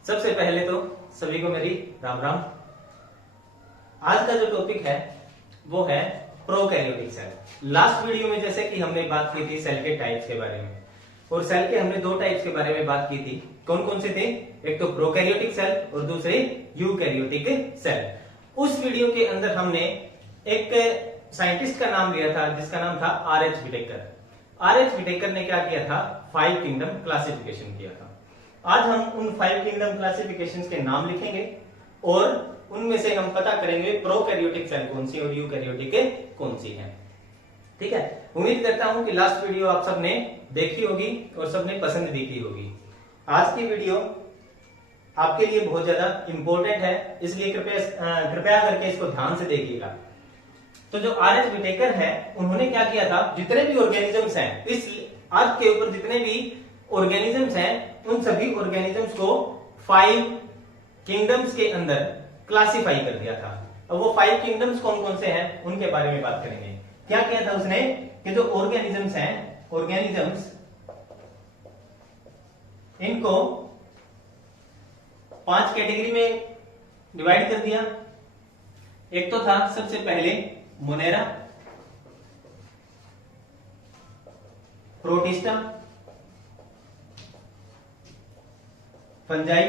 सबसे पहले तो सभी को मेरी राम राम। आज का जो टॉपिक है वो है प्रोकैरियोटिक सेल। लास्ट वीडियो में जैसे कि हमने बात की थी सेल के टाइप्स के बारे में, और सेल के हमने दो टाइप्स के बारे में बात की थी। कौन कौन से थे? एक तो प्रोकैरियोटिक सेल और दूसरे यूकैरियोटिक सेल। उस वीडियो के अंदर हमने एक साइंटिस्ट का नाम लिया था जिसका नाम था आर.एच. व्हिटेकर। आर.एच. व्हिटेकर ने क्या किया था? 5 किंगडम क्लासिफिकेशन किया था। आज हम उन 5 किंगडम क्लासिफिकेशंस के नाम लिखेंगे और उनमें से हम पता करेंगे प्रोकैरियोटिक सेल कौन सी और यूकैरियोटिक कौन सी है। ठीक है, उम्मीद करता हूं कि लास्ट वीडियो आप सबने देखी होगी और सबने पसंद भी की होगी। आज की वीडियो आपके लिए बहुत ज्यादा इंपॉर्टेंट है, इसलिए कृपया करके इसको ध्यान से देखिएगा। तो जो आर.एच. व्हिटेकर है उन्होंने क्या किया था? जितने भी ऑर्गेनिजम्स हैं इस अर्थ के ऊपर, जितने भी ऑर्गेनिजम्स हैं उन सभी ऑर्गेनिजम्स को 5 किंगडम्स के अंदर क्लासिफाई कर दिया था। अब वो 5 किंगडम्स कौन कौन से हैं उनके बारे में बात करेंगे। क्या किया था उसने कि जो ऑर्गेनिजम्स हैं, ऑर्गेनिजम्स इनको 5 कैटेगरी में डिवाइड कर दिया। एक तो था सबसे पहले Monera, protista, fungi,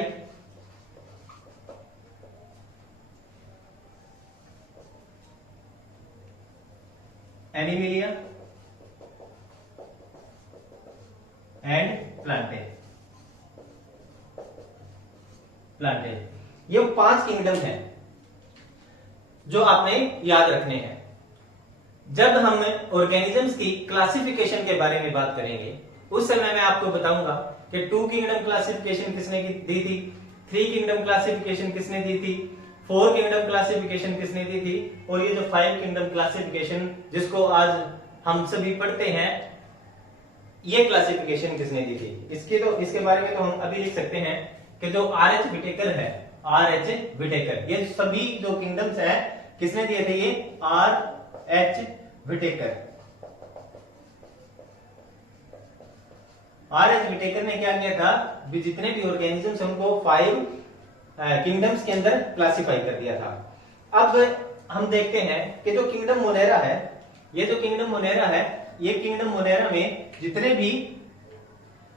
Animalia and Plantae. ये 5 किंगडम हैं जो आपने याद रखने हैं। जब हम ऑर्गेनिजम्स की क्लासिफिकेशन के बारे में बात करेंगे उस समय मैं आपको बताऊंगा कि 2 किंगडम क्लासिफिकेशन किसने दी थी, 3 किंगडम क्लासिफिकेशन किसने दी थी, 4 किंगडम क्लासिफिकेशन किसने दी थी, और ये जो 5 किंगडम क्लासिफिकेशन जिसको आज हम सभी पढ़ते हैं, ये क्लासिफिकेशन किसने दी थी। इसके बारे में तो हम अभी लिख सकते हैं कि जो आर.एच. व्हिटेकर है, आर.एच. व्हिटेकर, ये सभी जो किंगडम्स है किसने दिए थे? ये आर.एच. व्हिटेकर। आर.एच. व्हिटेकर ने क्या किया था? जितने भी ऑर्गेनिजम्स उनको 5 किंगडम्स के अंदर क्लासिफाई कर दिया था। अब हम देखते हैं कि जो किंगडम मोनेरा है, ये जो किंगडम मोनेरा है, ये किंगडम मोनेरा में जितने भी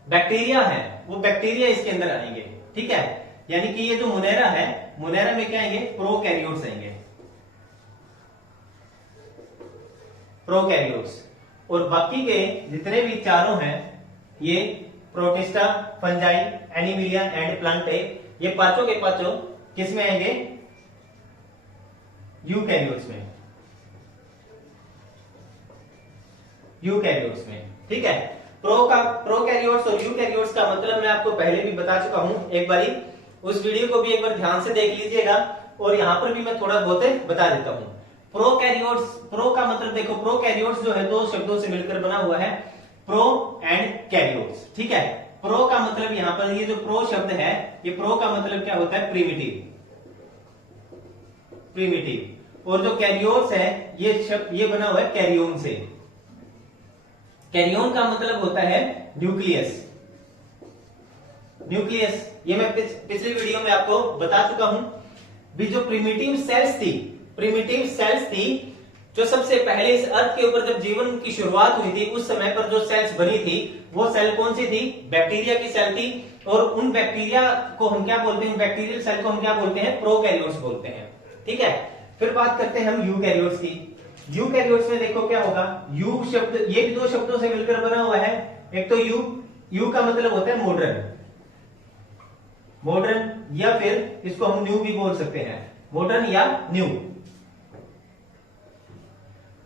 बैक्टीरिया हैं वो बैक्टीरिया इसके अंदर आएंगे। ठीक है, यानी कि ये जो मोनेरा है, मोनेरा में क्या आएंगे? प्रोकैरियोट्स आएंगे, प्रोकैरियोट्स। और बाकी के जितने भी चारों हैं, ये protista, fungi, Animalia and Plantae, ये पांचों के पांचों किस में आएंगे? यूकैरियोट्स में, यूकैरियोट्स में। ठीक है, प्रोकैरियोट्स और यूकैरियोट्स का मतलब मैं आपको पहले भी बता चुका हूं। एक बारी उस वीडियो को भी एक बार ध्यान से देख लीजिएगा और यहां पर भी मैं थोड़ा बहुत बता देता हूं। प्रोकैरियोट्स, प्रो का मतलब देखो, प्रोकैरियोट्स जो है 2 शब्दों से मिलकर बना हुआ है, प्रो एंड कैरियोट्स। ठीक है, प्रो का मतलब यहां पर ये जो प्रो शब्द है, ये प्रो का मतलब क्या होता है? Primitive, primitive. और जो कैरियोट्स है ये शब्द ये बना हुआ है कैरियोन से। कैरियोन का मतलब होता है न्यूक्लियस, न्यूक्लियस। ये मैं पिछली वीडियो में आपको बता चुका हूं। भी जो प्रिमिटिव सेल्स थी, जो सबसे पहले इस अर्थ के ऊपर जब जीवन की शुरुआत हुई थी उस समय पर जो सेल्स बनी थी वो सेल कौन सी थी? बैक्टीरिया की सेल थी। और उन बैक्टीरिया को हम क्या बोलते हैं? बैक्टीरियल सेल को हम क्या बोलते हैं? प्रोकैरियोट्स बोलते हैं। ठीक है, फिर बात करते हैं हम यूकैरियोट्स की। यूकैरियोट्स में देखो क्या होगा? यू शब्द, ये भी 2 शब्दों से मिलकर बना हुआ है। एक तो यू का मतलब होता है मॉडर्न, मॉडर्न, या फिर इसको हम न्यू भी बोल सकते हैं, मॉडर्न या न्यू।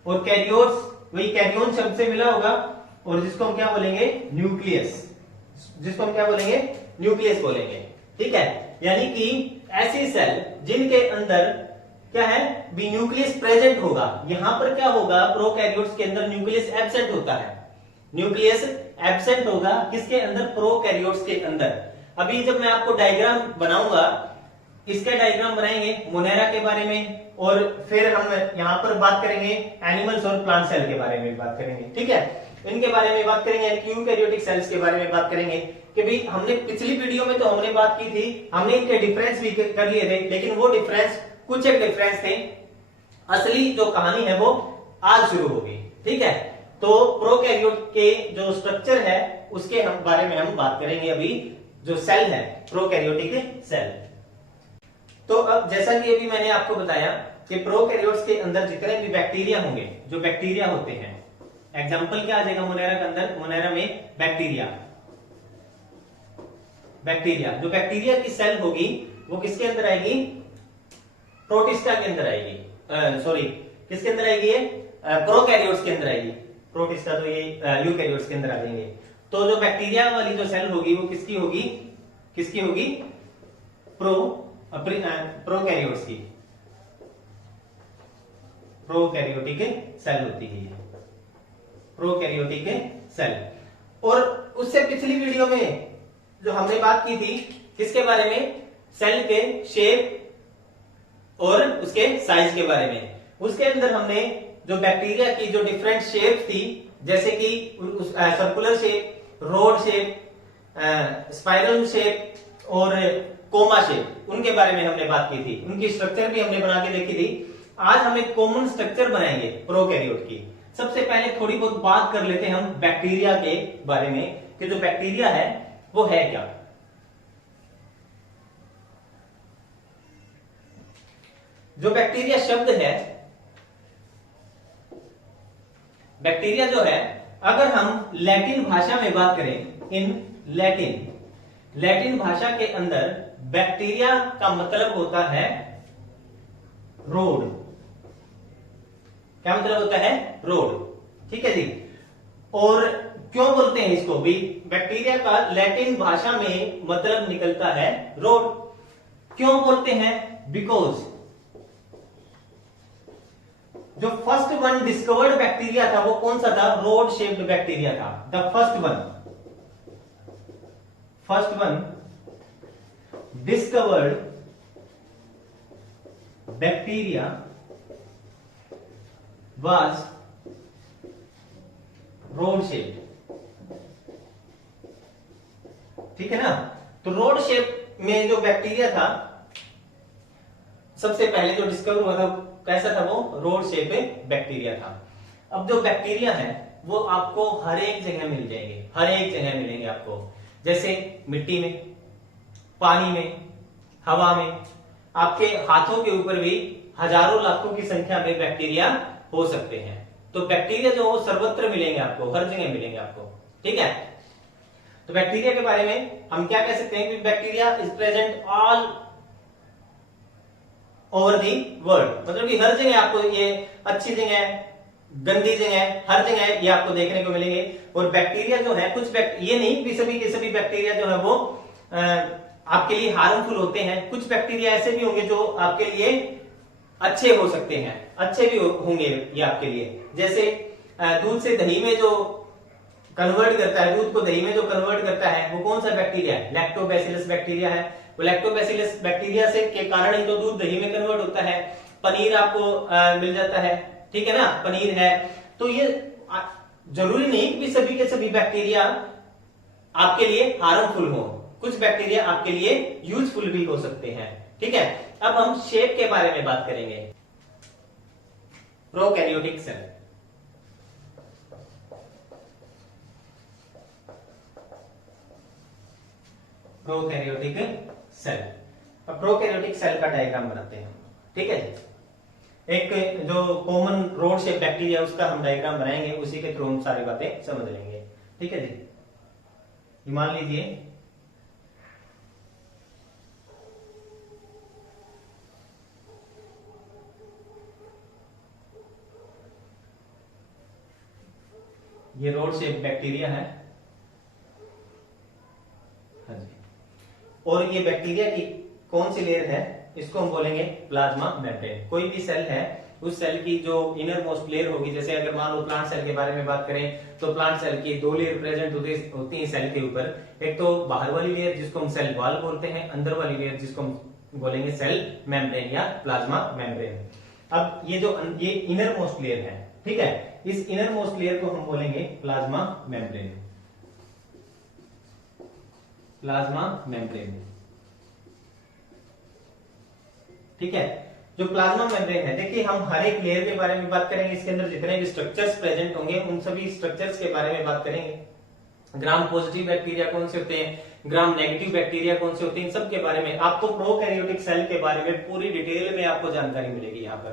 और कैरियोट्स वही कैरियोन शब्द से मिला होगा, और जिसको हम क्या बोलेंगे? न्यूक्लियस, जिसको हम क्या बोलेंगे? न्यूक्लियस बोलेंगे। ठीक है, यानी कि ऐसी सेल जिनके अंदर क्या है? भी न्यूक्लियस प्रेजेंट होगा। यहां पर क्या होगा? प्रोकैरियोट्स के अंदर न्यूक्लियस एब्सेंट होता है, न्यूक्लियस एब्सेंट होगा। किसके अंदर? प्रोकैरियोट्स के अंदर। अभी जब मैं आपको डायग्राम बनाऊंगा, इसका डायग्राम बनाएंगे मोनेरा के बारे में, और फिर हम यहां पर बात करेंगे एनिमल्स और प्लांट सेल के बारे में बात करेंगे। ठीक है, इनके बारे में बात करेंगे, यूकैरियोटिक सेल्स के बारे में बात करेंगे कि भाई हमने पिछली वीडियो में तो हमने बात की थी, हमने इनके डिफरेंस भी कर लिए थे, लेकिन वो डिफरेंस कुछ एक डिफरेंस थे, असली जो कहानी है वो आज शुरू होगी। ठीक है, तो प्रोकैरियोट के जो स्ट्रक्चर है उसके हम बारे में हम बात करेंगे अभी, जो सेल है प्रोकैरियोटिक सेल। तो अब जैसा कि अभी मैंने आपको बताया कि प्रोकैरियोट्स के अंदर जितने भी बैक्टीरिया होंगे, जो बैक्टीरिया होते हैं, एग्जांपल क्या आ जाएगा मोनेरा के अंदर, मोनेरा में बैक्टीरिया, जो बैक्टीरिया की सेल होगी वो किसके अंदर आएगी, प्रोटिस्टा के अंदर आएगी, सॉरी किसके अंदर आएगी, ये प्रोकैरियोट्स के अंदर आएगी, प्रोटिस्टा तो ये यूकैरियोट्स के अंदर आ जाएंगे। तो जो बैक्टीरिया वाली जो सेल होगी वो किसकी होगी, प्रोकैरियोट्स की, प्रोकैरियोटिक सेल होती है ये, प्रोकैरियोटिक सेल। और उससे पिछली वीडियो में जो हमने बात की थी किसके बारे में, सेल के शेप और उसके साइज के बारे में। उसके अंदर हमने जो बैक्टीरिया की जो डिफरेंट शेप थी, जैसे कि circular shape, rod shape, spiral shape और कोमा शेप, उनके बारे में हमने बात की थी, उनकी स्ट्रक्चर भी हमने बना के देखी थी। आज हम एक कॉमन स्ट्रक्चर बनाएंगे प्रोकैरियोट की। सबसे पहले थोड़ी बहुत बात कर लेते हैं हम बैक्टीरिया के बारे में कि जो बैक्टीरिया है वो है क्या। जो बैक्टीरिया शब्द है, बैक्टीरिया जो है, अगर हम लैटिन भाषा में बात करें, इन लैटिन भाषा के अंदर बैक्टीरिया का मतलब होता है रोड। क्या मतलब होता है, रोड। ठीक है जी। और क्यों बोलते हैं इसको भी, बैक्टीरिया का लैटिन भाषा में मतलब निकलता है रोड। क्यों बोलते हैं, बिकॉज जो फर्स्ट वन डिस्कवर्ड बैक्टीरिया था वो कौन सा था, रोड शेप्ड बैक्टीरिया था। The first one discovered bacteria was road shaped. ठीक है ना, तो रोड शेप में जो बैक्टीरिया था सबसे पहले जो डिस्कवर हुआ था, कैसा था वो, रोड शेप में बैक्टीरिया था। अब जो बैक्टीरिया है वो आपको हर एक जगह मिल जाएंगे, हर एक जगह मिलेंगे आपको, जैसे मिट्टी में, पानी में, हवा में, आपके हाथों के ऊपर भी हजारों लाखों की संख्या में बैक्टीरिया हो सकते हैं। तो बैक्टीरिया जो हो सर्वत्र मिलेंगे आपको, हर जगह मिलेंगे आपको। ठीक है, तो बैक्टीरिया के बारे में हम क्या कह सकते हैं कि bacteria is present all over the world, मतलब कि हर जगह आपको ये अच्छी जगह, गंदी जगह, हर जगह ये आपको देखने को मिलेंगे। और बैक्टीरिया जो है, कुछ ये नहीं कि सभी के सभी बैक्टीरिया जो है वो आपके लिए हार्मफुल होते हैं। कुछ बैक्टीरिया ऐसे भी होंगे जो आपके लिए अच्छे हो सकते हैं, अच्छे भी होंगे ये आपके लिए। जैसे दूध से दही में जो कन्वर्ट करता है, दूध को दही में जो कन्वर्ट करता है वो कौन सा बैक्टीरिया है, लैक्टोबैसिलस बैक्टीरिया है। वो लैक्टोबैसिलस बैक्टीरिया से के कारण ही तो दूध दही में कन्वर्ट होता है, पनीर आपको मिल जाता है। ठीक है ना, पनीर है। तो ये जरूरी नहीं कि सभी के सभी बैक्टीरिया आपके लिए हार्मफुल हो, कुछ बैक्टीरिया आपके लिए यूजफुल भी हो सकते हैं। ठीक है, अब हम शेप के बारे में बात करेंगे। Prokaryotic cell, prokaryotic cell. अब प्रोकैरियोटिक सेल का डायग्राम बनाते हैं। ठीक है, एक जो कॉमन रोड शेप बैक्टीरिया उसका हम डायग्राम बनाएंगे, उसी के थ्रू हम सारी बातें समझ लेंगे। ठीक है जी, मान लीजिए ये रोड शेप बैक्टीरिया है। हाँ जी, और ये बैक्टीरिया की कौन सी लेयर है, इसको हम बोलेंगे प्लाज्मा मेम्ब्रेन। कोई भी सेल है उस सेल की जो इनर मोस्ट लेयर होगी, जैसे अगर मान लो प्लांट सेल के बारे में बात करें तो प्लांट सेल की दो लेयर प्रेजेंट होती है सेल के ऊपर। एक तो बाहर वाली लेयर जिसको हम सेल वॉल बोलते हैं, अंदर वाली लेयर जिसको हम बोलेंगे सेल मेम्ब्रेन या प्लाज्मा मेम्ब्रेन। अब ये जो ये इनर मोस्ट लेयर है, ठीक है। इस इनर मोस्ट लेयर को हम बोलेंगे प्लाज्मा मेम्ब्रेन। प्लाज्मा मेम्ब्रेन, ठीक है। जो प्लाज्मा मेम्ब्रेन है, देखिए हम हर एक लेयर के बारे में बात करेंगे, इसके अंदर जितने भी स्ट्रक्चर्स प्रेजेंट होंगे उन सभी स्ट्रक्चर्स के बारे में बात करेंगे। ग्राम पॉजिटिव बैक्टीरिया कौन से होते हैं, ग्राम नेगेटिव बैक्टीरिया कौन से होते हैं, इन सब के बारे में आपको प्रोकैरियोटिक सेल के बारे में पूरी डिटेल में आपको जानकारी मिलेगी यहाँ पर,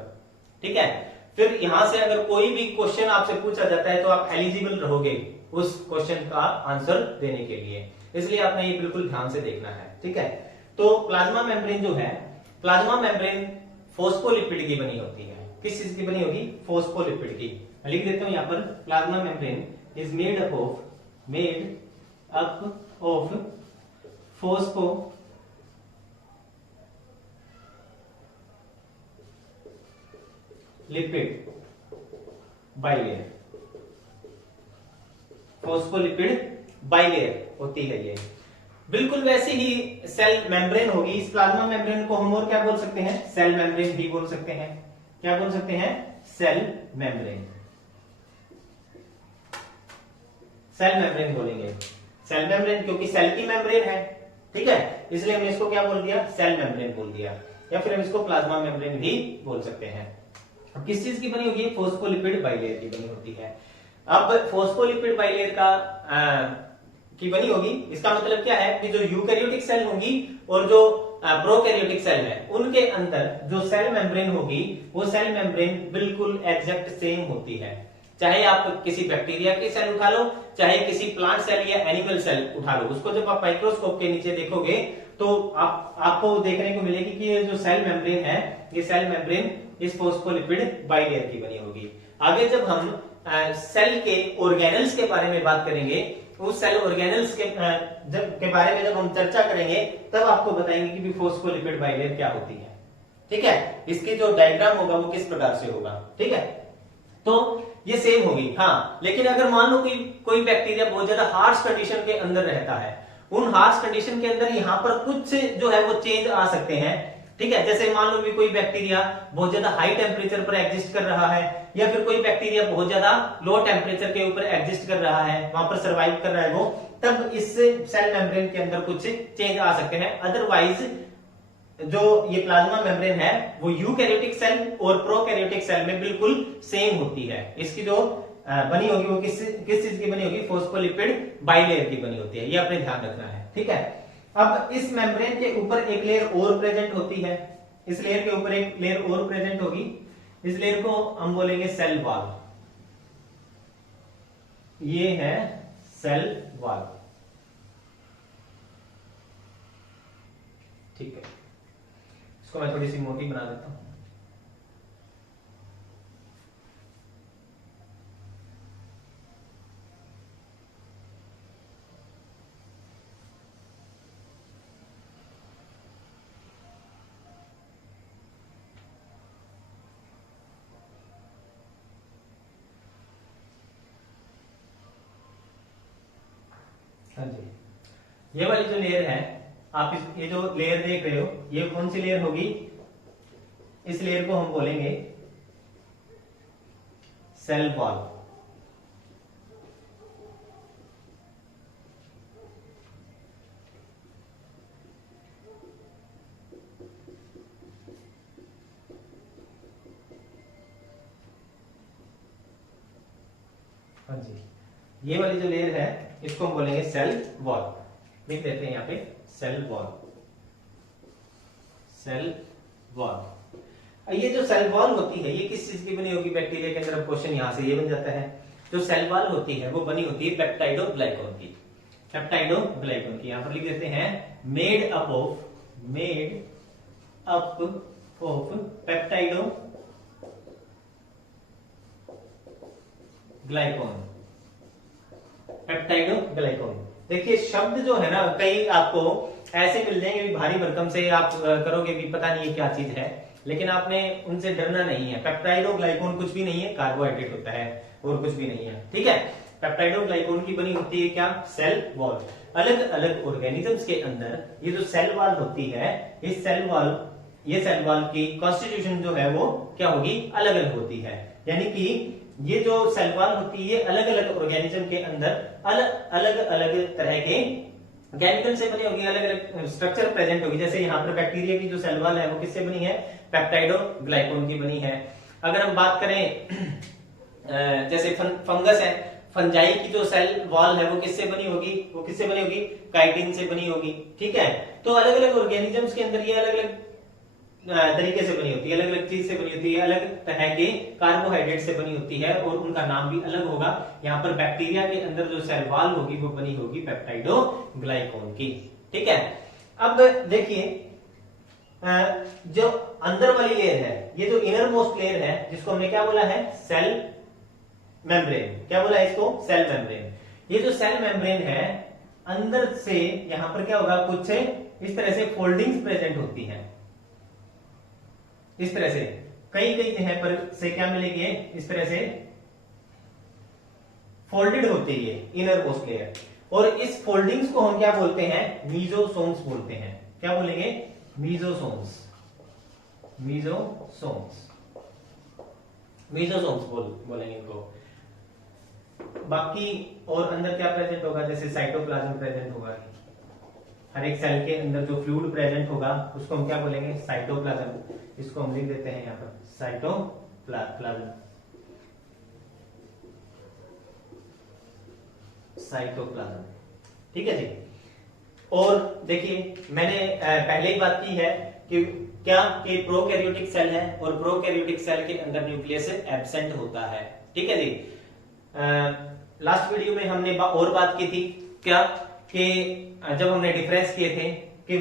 ठीक है। फिर यहां से अगर कोई भी क्वेश्चन आपसे पूछा जाता है तो आप एलिजिबल रहोगे उस क्वेश्चन का आंसर देने के लिए, इसलिए आपने ये बिल्कुल ध्यान से देखना है, ठीक है। तो प्लाज्मा मेम्ब्रेन जो है, प्लाज्मा मेम्ब्रेन फोस्फोलिपिड की बनी होती है। किस चीज की बनी होगी, फोस्फोलिपिड की। लिख देता हूं यहां पर, plasma membrane is made up of phospholipid bilayer. Phospholipid bilayer होती है ये, बिल्कुल वैसे ही सेल मेम्ब्रेन होगी। इस प्लाज्मा मेम्ब्रेन को हम और क्या बोल सकते हैं, सेल मेम्ब्रेन भी बोल सकते हैं। क्या बोल सकते हैं, सेल मेम्ब्रेन। सेल मेम्ब्रेन बोलेंगे, सेल मेम्ब्रेन, क्योंकि सेल की मेम्ब्रेन है, ठीक है, इसलिए हमने इसको क्या बोल दिया, सेल मेम्ब्रेन बोल दिया, या फिर हम इसको प्लाज्मा मेम्ब्रेन भी बोल सकते हैं। अब किस चीज की बनी होगी, फोस्फोलिपिड बाइलेयर की बनी होती है। अब फोस्फोलिपिड बाइलेयर की बनी होगी, इसका मतलब क्या है कि जो यूकैरियोटिक सेल होंगी और जो प्रोकैरियोटिक सेल है उनके अंदर जो सेल मेम्ब्रेन होगी वो सेल मेम्ब्रेन बिल्कुल एग्जैक्ट सेम होती है। चाहे आप किसी बैक्टीरिया की सेल उठा लो, चाहे किसी प्लांट सेल या एनिमल सेल उठा लो, उसको जब आप माइक्रोस्कोप के नीचे देखोगे तो आपको देखने को मिलेगी कि ये जो सेल मेम्ब्रेन है, ये सेल मेम्ब्रेन इस फोस्फोलिपिड बाइलेयर की बनी होगी। आगे जब हम सेल के ऑर्गेनल्स के बारे में बात करेंगे, उस सेल ऑर्गेनल्स के बारे में जब हम चर्चा करेंगे तब आपको बताएंगे कि फोस्फोलिपिड बाइलेयर क्या होती है, ठीक है। इसकी जो डायग्राम होगा वो किस प्रकार से होगा, ठीक है। तो ये सेम होगी, हाँ। लेकिन अगर मान लो कोई बैक्टीरिया बहुत ज्यादा हार्श कंडीशन के अंदर रहता है, उन हार्श कंडीशन के अंदर यहाँ पर कुछ जो है वो चेंज आ सकते हैं, ठीक है। जैसे मान लो भी कोई बैक्टीरिया बहुत ज्यादा हाई टेम्परेचर पर एग्जिस्ट कर रहा है, या फिर कोई बैक्टीरिया बहुत ज्यादा लो टेम्परेचर के ऊपर एग्जिस्ट कर रहा है, वहां पर सर्वाइव कर रहा है वो, तब इस सेल मेम्ब्रेन के अंदर कुछ चेंज आ सकते हैं। अदरवाइज जो ये प्लाज्मा मेम्ब्रेन है वो यूकैरियोटिक सेल और प्रोकैरियोटिक सेल में बिल्कुल सेम होती है। इसकी जो बनी होगी वो किस चीज की बनी होगी, फोस्फोलिपिड बाइलेयर की बनी होती है, ये अपने ध्यान रखना है, ठीक है। अब इस मेम्ब्रेन के ऊपर एक लेयर और प्रेजेंट होती है, इस लेयर के ऊपर एक लेयर और प्रेजेंट होगी, इस लेयर को हम बोलेंगे सेल वॉल। ये है सेल वॉल, ठीक है। इसको मैं थोड़ी सी मोटी बना देता हूं। हाँ जी, ये वाली जो लेयर है, आप ये जो लेयर देख रहे हो, ये कौन सी लेयर होगी, इस लेयर को हम बोलेंगे सेल वॉल। हाँ जी, ये वाली जो लेयर है इसको हम बोलेंगे सेल वॉल। लिख देते हैं यहाँ पे सेल वॉल, सेल वॉल। ये जो सेल वॉल होती है ये किस चीज की बनी होगी, बैक्टीरिया के अंदर क्वेश्चन यहां से ये बन जाता है। जो सेल वॉल होती है वो बनी होती है पेप्टाइडोग्लाइकॉन की, पेप्टाइडोग्लाइकॉन की। यहां पर लिख देते हैं made up of peptidoglycan. Peptidoglycan, देखिए शब्द जो है ना कई आपको ऐसे मिल जाएंगे, भारी भरकम से आप करोगे भी पता नहीं है क्या चीज है, लेकिन आपने उनसे डरना नहीं है। पेप्टाइडोग्लाइकॉन कुछ भी नहीं है, कार्बोहाइड्रेट होता है और कुछ भी नहीं है, ठीक है। पेप्टाइडोग्लाइकॉन की बनी होती है क्या, सेल वॉल। अलग अलग ऑर्गेनिजम्स के अंदर ये जो सेल वॉल होती है, इस सेल वॉल की कॉन्स्टिट्यूशन जो है वो क्या होगी, अलग अलग होती है। यानी कि ये जो सेल वॉल होती है ये अलग अलग ऑर्गेनिज्म के अंदर अलग अलग तरह के केमिकल से बनी होगी, अलग अलग स्ट्रक्चर प्रेजेंट होगी। जैसे यहाँ पर बैक्टीरिया की जो सेल वॉल है वो किससे बनी है, पेप्टाइडोग्लाइकॉन की बनी है। अगर हम बात करें जैसे फंगस है, फंजाई की जो सेल वॉल है वो किससे बनी होगी, काइटिन से बनी होगी। ठीक है, तो अलग अलग ऑर्गेनिजम्स के अंदर ये अलग अलग तरीके से बनी होती है, अलग अलग चीज से बनी होती है, अलग तरह के कार्बोहाइड्रेट से बनी होती है और उनका नाम भी अलग होगा। यहाँ पर बैक्टीरिया के अंदर जो सेल वॉल होगी वो बनी होगी पेप्टाइडोग्लाइकॉन की। ठीक है, अब देखिए जो अंदर वाली लेयर है, ये जो इनर मोस्ट लेयर है जिसको हमने क्या बोला है, सेल मेम्ब्रेन। क्या बोला है इसको, सेल मेम्ब्रेन। ये जो सेल मेम्ब्रेन है अंदर से यहां पर क्या होगा, कुछ इस तरह से फोल्डिंग्स प्रेजेंट होती हैं। इस तरह से कई जगह पर से क्या मिलेगी, इस तरह से फोल्डेड होती है इनर मोस्ट लेयर। और इस फोल्डिंग्स को हम क्या बोलते हैं, मीजोसोम्स बोलते हैं। क्या बोलेंगे, मीजोसोम्स बोलेंगे इनको। बाकी और अंदर क्या प्रेजेंट होगा, जैसे साइटोप्लाज्म प्रेजेंट होगा। हर एक सेल के अंदर जो फ्लूइड प्रेजेंट होगा उसको हम क्या बोलेंगे, साइटोप्लाज्म। इसको हम लिख देते हैं यहाँ पर साइटोप्लाज्म। ठीक है जी। और देखिए मैंने पहले ही बात की है कि क्या कि प्रोकैरियोटिक सेल है और प्रोकैरियोटिक सेल के अंदर न्यूक्लियस एब्सेंट होता है। ठीक है जी। लास्ट वीडियो में हमने और बात की थी क्या कि जब हमने डिफरेंस किए थे कि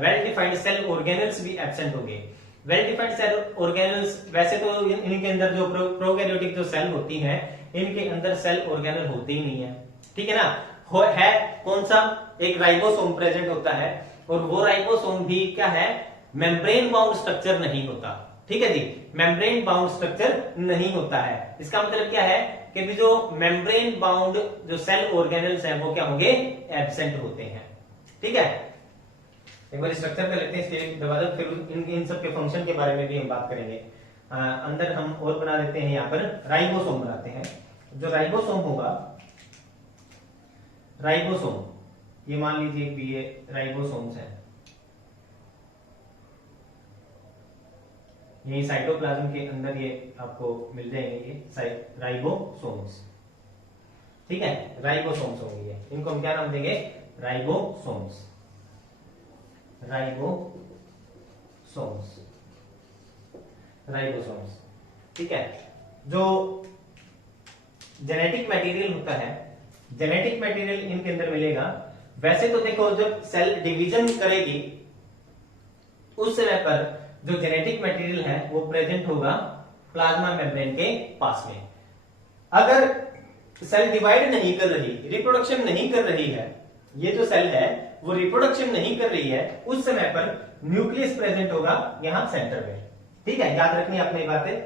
वेल डिफाइंड सेल ऑर्गेनल्स भी एब्सेंट हो गए। वेल डिफाइंड सेल ऑर्गेनल्स, वैसे तो इनके अंदर जो प्रोकैरियोटिक जो सेल होती हैं इनके अंदर सेल ऑर्गेनल होते ही नहीं है। ठीक है ना, है कौन सा, एक राइबोसोम प्रेजेंट होता है और वो राइबोसोम भी क्या है, मेम्ब्रेन बाउंड स्ट्रक्चर नहीं होता। ठीक है जी, मेम्ब्रेन बाउंड स्ट्रक्चर नहीं होता है। इसका मतलब क्या है कि भी जो मेम्ब्रेन बाउंड जो सेल ऑर्गेनल्स हैं वो क्या होंगे, एब्सेंट होते हैं। ठीक है, एक बार स्ट्रक्चर पे लेते हैं इसके दबा दो, फिर इन सब के फंक्शन के बारे में भी हम बात करेंगे। अंदर हम और बना देते हैं, यहाँ पर राइबोसोम बनाते हैं। जो राइबोसोम होगा, राइबोसोम ये मान लीजिए कि ये राइबोसोम्स है, यही साइटोप्लाज्म के अंदर ये आपको मिल जाएंगे ये राइबोसोम्स। ठीक है, राइबोसोम्स होंगे ये, इनको हम क्या नाम देंगे, राइबोसोम्स। ठीक है, जो जेनेटिक मटेरियल होता है, जेनेटिक मटेरियल इनके अंदर मिलेगा। वैसे तो देखो जब सेल डिवीजन करेगी उस समय पर जो जेनेटिक मटेरियल है वो प्रेजेंट होगा प्लाज्मा मेम्ब्रेन के पास में। अगर सेल डिवाइड नहीं कर रही, रिप्रोडक्शन नहीं कर रही है, ये जो सेल है वो रिप्रोडक्शन नहीं कर रही है, उस समय पर न्यूक्लियस प्रेजेंट होगा यहां सेंटर में। ठीक है, याद रखनी है अपनी बातें।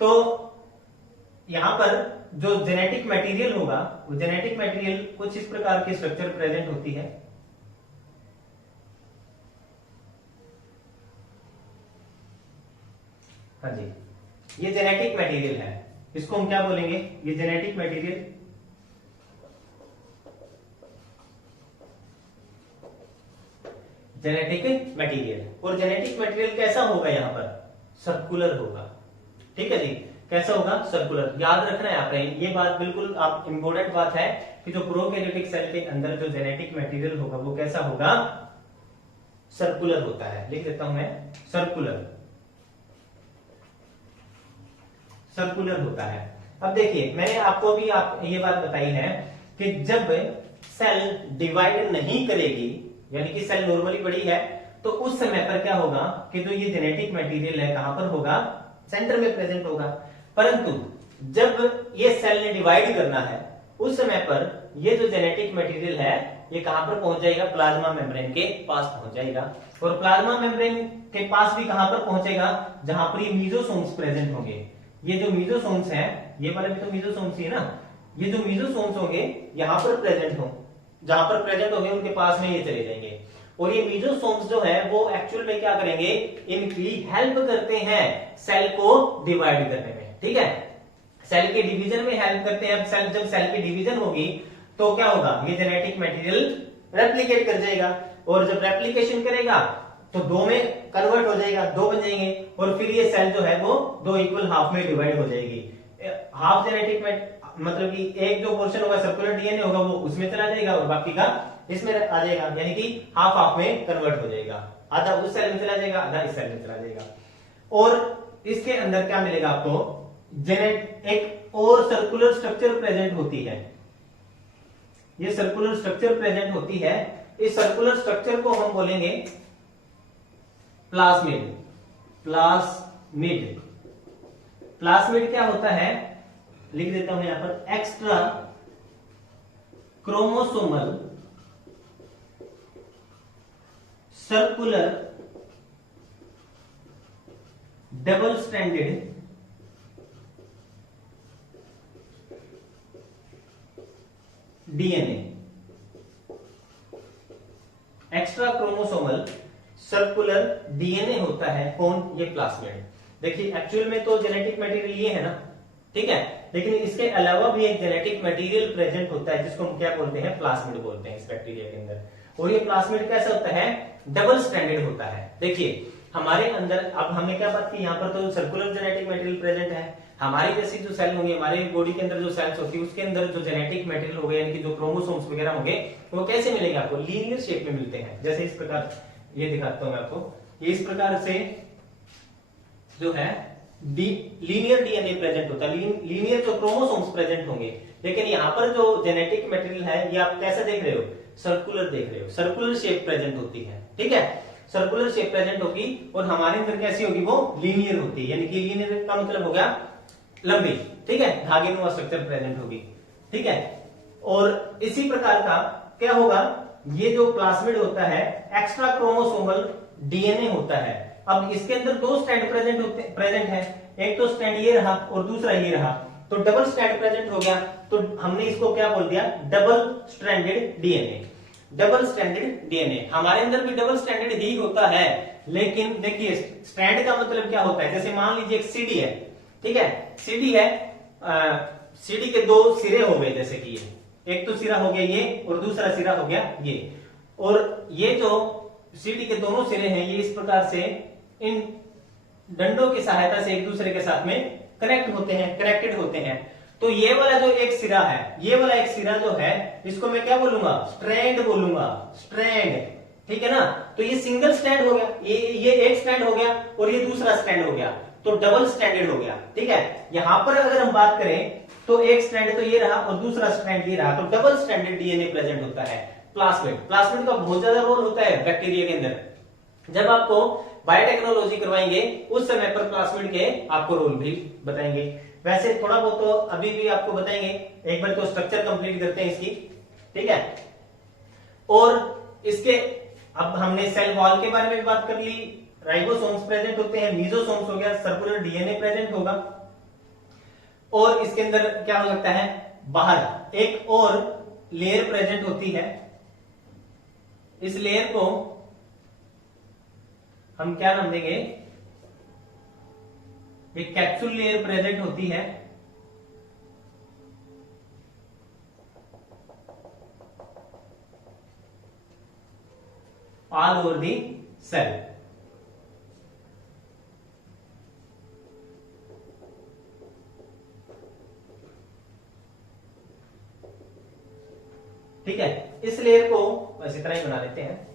तो यहां पर जो जेनेटिक मटेरियल होगा वो जेनेटिक मटेरियल कुछ इस प्रकार की स्ट्रक्चर प्रेजेंट होती है। हाँ जी, ये जेनेटिक मटेरियल है, इसको हम क्या बोलेंगे, ये जेनेटिक मटेरियल। जेनेटिक मटेरियल, और जेनेटिक मटेरियल कैसा होगा, यहां पर सर्कुलर होगा। ठीक है जी, कैसा होगा, सर्कुलर। याद रखना है यहाँ पे ये बात, बिल्कुल आप इंपॉर्टेंट बात है कि जो प्रोकैरियोटिक सेल के अंदर जो जेनेटिक मटेरियल होगा वो कैसा होगा, सर्कुलर होता है। लिख देता हूं मैं, सर्कुलर होता है। अब देखिए मैंने आपको भी ये बात बताई है कि जब सेल डिवाइड नहीं करेगी, यानी कि सेल नॉर्मली बड़ी है, तो उस समय पर क्या होगा कि जो ये जेनेटिक मटेरियल है कहां पर होगा, सेंटर में प्रेजेंट होगा। परंतु जब ये सेल ने डिवाइड करना है उस समय पर ये जो जेनेटिक मटेरियल है ये कहां पर पहुंच जाएगा, प्लाज्मा मेम्ब्रेन के पास पहुंच जाएगा। और प्लाज्मा मेम्ब्रेन के पास भी कहां पर पहुंचेगा, जहां पर ये मीजोसोम्स प्रेजेंट होंगे। ये जो मीजोसोम्स हैं, ये वाले भी तो मीजोसोम्स ही है ना, ये जो मीजोसोम्स होंगे यहां पर प्रेजेंट हो, जहां पर प्रेजेंट होंगे उनके पास में ये चले जाएंगे। और ये मीजोसोम्स जो है वो एक्चुअल में क्या करेंगे, इनकी हेल्प करते हैं सेल को डिवाइड करने में। ठीक है, सेल के डिवीजन में हेल्प करते हैं। अब जब सेल की डिवीजन होगी तो क्या होगा, ये जेनेटिक मटेरियल रेप्लिकेट कर जाएगा, और जब रेप्लिकेशन करेगा तो दो में कन्वर्ट हो जाएगा, दो बन जाएंगे, और फिर ये सेल जो है वो दो इक्वल हाफ में डिवाइड हो जाएगी। हाफ जेनेटिक में मतलब कि एक जो पोर्शन होगा सर्कुलर डीएनए होगा वो उसमें चला जाएगा और बाकी का इसमें आ जाएगा, यानी कि हाफ हाफ में कन्वर्ट हो जाएगा, आधा उस सेल में चला जाएगा, आधा इस सेल में चला जाएगा। और इसके अंदर क्या मिलेगा आपको, एक और सर्कुलर स्ट्रक्चर प्रेजेंट होती है। ये सर्कुलर स्ट्रक्चर प्रेजेंट होती है, इस सर्कुलर स्ट्रक्चर को हम बोलेंगे प्लाज्मिड। प्लाज्मिड प्लाज्मिड क्या होता है, लिख देता हूं यहां पर, extra chromosomal circular double stranded DNA. Extra chromosomal circular DNA होता है कौन, ये प्लाज्मिड। देखिए एक्चुअल में तो जेनेटिक मटेरियल ये है ना, ठीक है, लेकिन इसके अलावा भी एक जेनेटिक मटेरियल प्रेजेंट होता है जिसको हम क्या बोलते हैं, प्लाज्मिड बोलते हैं इस बैक्टीरिया के अंदर। और ये प्लाज्मिड कैसा होता है, डबल स्ट्रैंडेड होता है। देखिए हमारे अंदर, अब हमने क्या बात की, यहाँ पर तो सर्कुलर जेनेटिक मटेरियल प्रेजेंट है, हमारी जैसी जो सेल होंगे, हमारे बॉडी के अंदर जो सेल्स होती है उसके अंदर जो जेनेटिक मटेरियल हो गए, यानी कि जो क्रोमोसोम्स वगैरह होंगे, वो कैसे मिलेंगे आपको, लीनियर शेप में मिलते हैं। जैसे इस प्रकार, ये दिखाता हूं मैं आपको, ये इस प्रकार से जो है लीनियर डीएनए प्रेजेंट होता है, लीनियर जो क्रोमोसोम्स प्रेजेंट होंगे। लेकिन यहाँ पर जो जेनेटिक मटेरियल है ये आप कैसे देख रहे हो, सर्कुलर देख रहे हो, सर्कुलर शेप प्रेजेंट होती है, ठीक है, सर्कुलर शेप प्रेजेंट होगी। और हमारे अंदर कैसी होगी, वो लीनियर होती है, यानी कि लीनियर का मतलब हो गया लंबी, ठीक है, धागेनुमा स्ट्रक्चर प्रेजेंट होगी, ठीक है। और इसी प्रकार का क्या होगा, ये जो प्लाज्मिड होता है एक्स्ट्रा क्रोमोसोमल डीएनए होता है। अब इसके अंदर दो स्ट्रैंड प्रेजेंट है, एक तो स्ट्रैंड ये रहा और दूसरा ये रहा, तो डबल स्ट्रैंड प्रेजेंट हो गया, तो हमने इसको क्या बोल दिया, double stranded DNA. Double stranded DNA हमारे अंदर भी डबल स्ट्रैंडेड ही होता है, लेकिन देखिए स्ट्रैंड का मतलब क्या होता है, जैसे मान लीजिए एक सीडी है, ठीक है, सीडी है, सीडी के दो सिरे हो गए, जैसे कि ये एक तो सिरा हो गया ये और दूसरा सिरा हो गया ये, और ये जो सीडी के दोनों सिरे हैं ये इस प्रकार से इन डंडों की सहायता से एक दूसरे के साथ में कनेक्ट होते हैं, कनेक्टेड होते हैं। तो ये वाला जो एक सिरा है, ये वाला एक सिरा जो है, इसको मैं क्या बोलूंगा, स्ट्रैंड बोलूंगा, स्ट्रैंड, ठीक है ना। तो ये सिंगल स्ट्रैंड हो गया, ये एक स्ट्रैंड हो गया और ये दूसरा स्ट्रैंड हो गया, तो डबल स्ट्रैंडेड हो गया, ठीक है। यहां पर अगर हम बात करें तो एक स्ट्रैंड तो ये रहा और दूसरा स्ट्रैंड ये रहा, तो डबल स्ट्रैंडेड डीएनए प्रेजेंट होता है। प्लाज्मिड का बहुत ज्यादा रोल होता है बैक्टीरिया के अंदर। जब आपको बायोटेक्नोलॉजी करवाएंगे उस समय पर प्लाज्मिड के आपको रोल भी बताएंगे। वैसे थोड़ा बहुत तो अभी भी आपको बताएंगे, एक बार तो स्ट्रक्चर कंप्लीट करते हैं इसकी, ठीक है। और इसके अब हमने सेल वॉल के बारे में बात कर ली, राइबोसोम्स प्रेजेंट होते हैं, मीजोसोम्स हो गया, सर्कुलर डीएनए प्रेजेंट होगा। और इसके अंदर क्या हो सकता है, बाहर एक और लेयर प्रेजेंट होती है, इस लेयर को हम क्या नाम देंगे, एक कैप्सूल लेयर प्रेजेंट होती है, ऑल ओवर दी सेल। ठीक है, इस लेयर को बस इतना ही बना लेते हैं।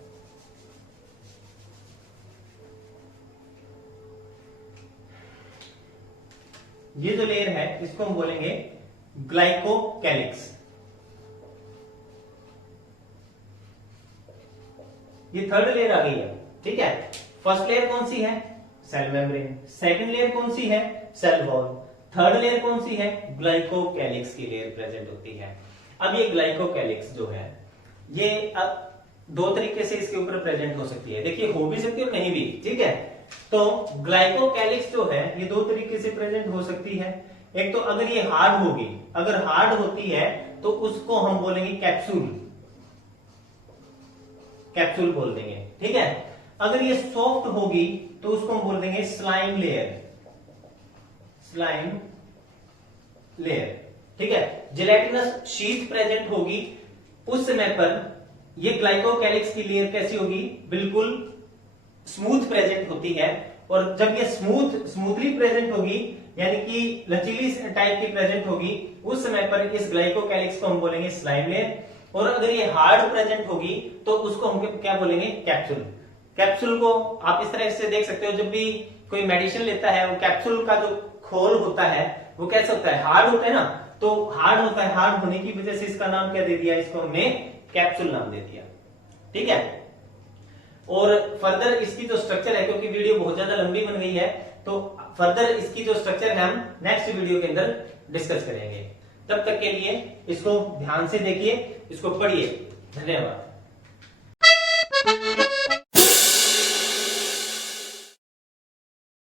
ये जो लेयर है इसको हम बोलेंगे ग्लाइकोकैलिक्स। ये थर्ड लेयर आ गई है, ठीक है। फर्स्ट लेयर कौन सी है, सेल मेम्ब्रेन। सेकंड लेयर कौन सी है, सेल वॉल। थर्ड लेयर कौन सी है, ग्लाइकोकैलिक्स की लेयर प्रेजेंट होती है। अब ये ग्लाइकोकैलिक्स जो है ये दो तरीके से इसके ऊपर प्रेजेंट हो सकती है, देखिए हो भी सकती है और नहीं भी, ठीक है। तो ग्लाइकोकैलिक्स जो है ये दो तरीके से प्रेजेंट हो सकती है। एक तो अगर ये हार्ड होगी, अगर हार्ड होती है तो उसको हम बोलेंगे कैप्सूल, कैप्सूल बोल देंगे, ठीक है। अगर ये सॉफ्ट होगी तो उसको हम बोल देंगे स्लाइम लेयर, स्लाइम लेयर, ठीक है। जिलेटिनस शीथ प्रेजेंट होगी उस समय पर ये ग्लाइकोकैलिक्स की लेयर कैसी होगी, बिल्कुल स्मूथ प्रेजेंट होती है। और जब ये स्मूथली प्रेजेंट होगी यानी कि लचीली टाइप की प्रेजेंट होगी, उस समय पर इस ग्लाइकोकैलिक्स को हम बोलेंगे स्लाइम लेयर। और अगर ये हार्ड प्रेजेंट होगी तो उसको हम क्या बोलेंगे, कैप्सूल। कैप्सूल को आप इस तरह से देख सकते हो, जब भी कोई मेडिसिन लेता है वो कैप्सूल का जो खोल होता है वो कैसा होता है, हार्ड होता है ना, तो हार्ड होता है, हार्ड होने की वजह से इसका नाम क्या दे दिया, इसको हमने कैप्सूल नाम दे दिया, ठीक है। और फर्दर इसकी जो स्ट्रक्चर है, क्योंकि वीडियो बहुत ज्यादा लंबी बन गई है, तो फर्दर इसकी जो स्ट्रक्चर है हम नेक्स्ट वीडियो के अंदर डिस्कस करेंगे। तब तक के लिए इसको ध्यान से देखिए, इसको पढ़िए। धन्यवाद।